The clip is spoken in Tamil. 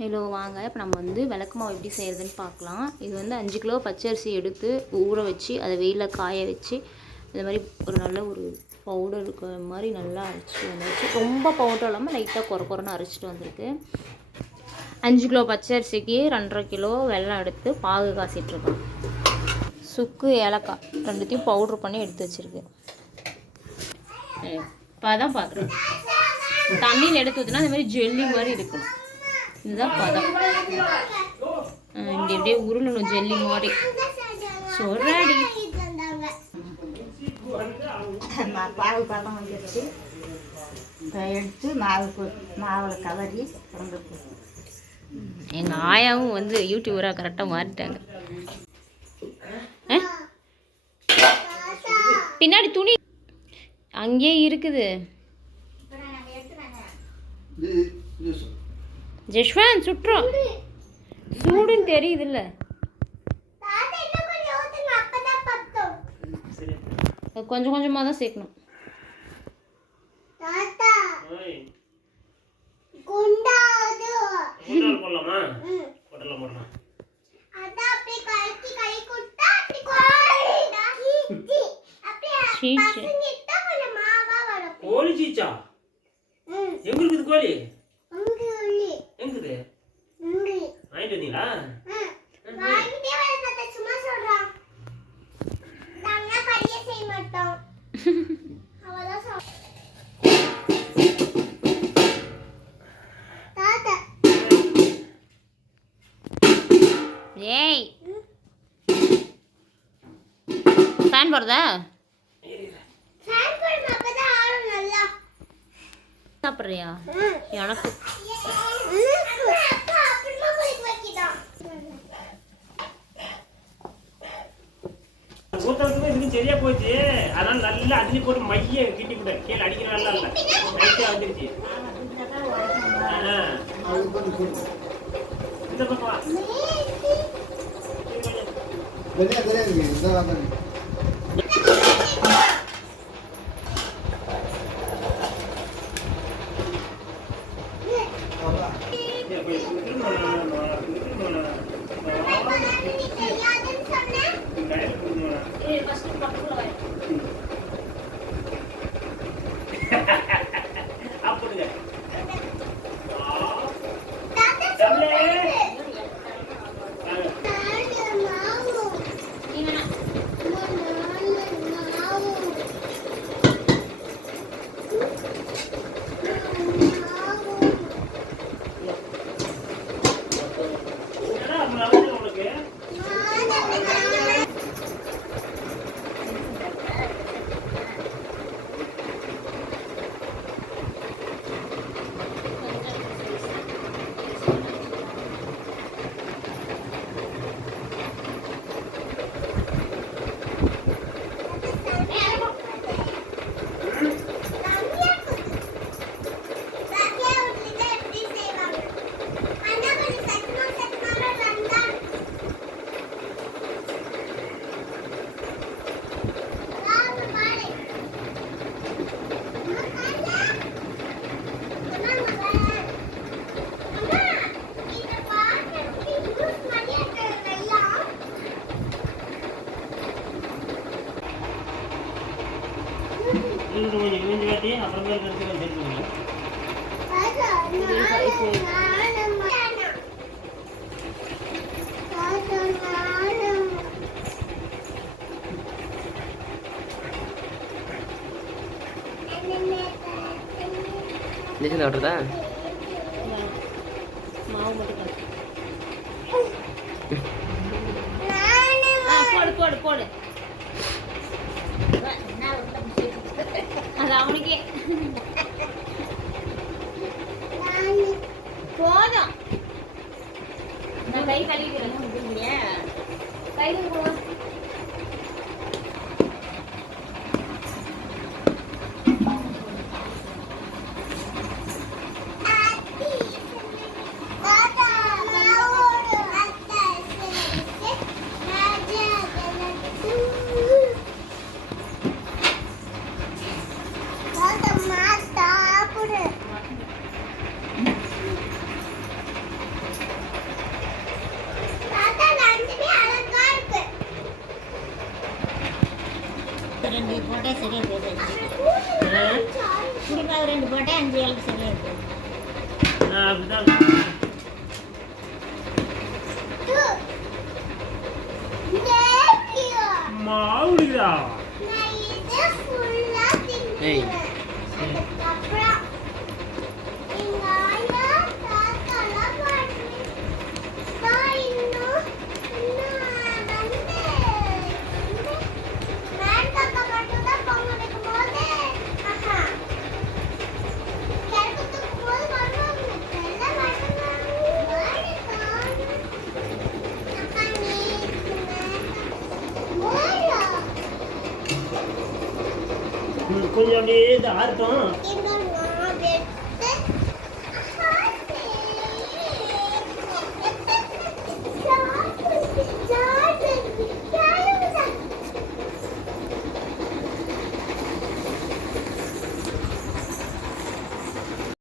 ஹலோ வாங்க. இப்போ நம்ம வந்து விளக்கு மாவு எப்படி செய்கிறதுன்னு பார்க்கலாம். இது வந்து அஞ்சு கிலோ பச்சரிசி எடுத்து ஊற வச்சு அதை வெயிலில் காய வச்சு இந்த மாதிரி ஒரு நல்ல ஒரு பவுடர் இருக்கிற மாதிரி நல்லா அரைச்சிட்டு வந்துருச்சு. ரொம்ப பவுடர் இல்லாமல் லைட்டாக குறை குறைன்னு அரைச்சிட்டு வந்திருக்கு. அஞ்சு கிலோ பச்சரிசிக்கு ரெண்டரை கிலோ வெள்ளம் எடுத்து பாகு காசிட்ருக்கோம் சுக்கு ஏலக்காய் ரெண்டுத்தையும் பவுட்ரு பண்ணி எடுத்து வச்சுருக்கு. இப்போ தான் பார்க்குறேன் தண்ணியில் எடுத்து ஊற்றினா இந்த மாதிரி ஜெல்லி மாதிரி இருக்கணும் இதுதான் பதம். இப்படி அப்படியே உருளணும் ஜெல்லி மாதிரி. மா- பாகு பதம் வந்துடுச்சு எடுத்து மாவு கொ- மாவில் கவரி போ எங்கள் ஆயாவும் வந்து யூடியூபராக கரெக்டாக மாறிட்டாங்க? பின்னாடி துணி அங்கேயே இருக்குது. ஜஷ்வந்த் சுட்டுறோம் சூடுன்னு தெரியுதுல்ல. கொஞ்சம் கொஞ்சமாக தான் சேர்க்கணும். கோழி சீச்சா? எங்க இருக்குது கோழி? வாங்கிட்டு வந்தீங்களா ஏய். ஃபேன் போடுறதா? சாப்பிட்றியா? எனக்கு. ஊத்தத்துக்கு சரியா போச்சு. அதனால நல்லா அதுலி போட்டு மைய கிட்டி விட. கீழே அடிக்கிற நல்லா இல்ல. லைட்டா வந்துருச்சு. இந்த பக்கம். தெரியாது தெரியாது இன்னும் கொஞ்சம் கொஞ்சம் காட்டி அப்புறமே இருக்கிறது கொஞ்சம் விட்டுறதா மாவு மட்டும் போடு போடு போடு அது அவனுக்கே போதும். நான் கை கழுவிக்கிறேன். கை கழுவு. போட்டேன் சரியா போயிடுச்சு குடி மாவு ரெண்டு போட்டேன் அஞ்சு ஏழுக்கு சரியா போயிடுச்சு நான் அப்படிதான் மாவு குடிக்கிறா ஏய் கொஞ்சம் அப்படியே இது ஆறட்டும் இந்த